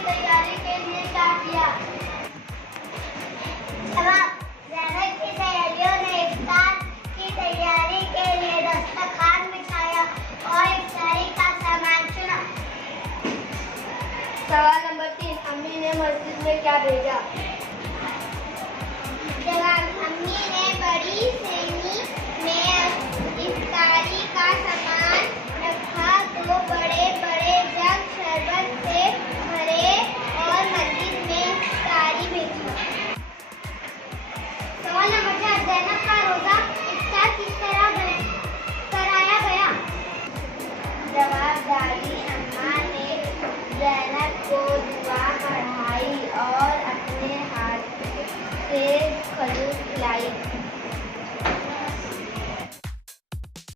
की तैयारी के लिए क्या किया? जवाब, ज़ैनब की सहेलियों ने इफ्तार की तैयारी के लिए दस्तरखान बिछाया और इफ्तारी का सामान चुना। सवाल नंबर 3, अम्मी ने मस्जिद में क्या भेजा? जवाब, अम्मी ने बड़ी सेनी में इफ्तारी का सामान रखा, 2 बड़े-बड़े जग शरबत से भरे और मस्जिद में इफ्तारी भेजी। सवाल नंबर 4, ज़ैनब का रोजा इफ्तार किस तरह कराया गया? जवाब, दादी अम्मा ने ज़ैनब को दुआ पढ़ाई और अपने हाथ से खजूर खिलाई।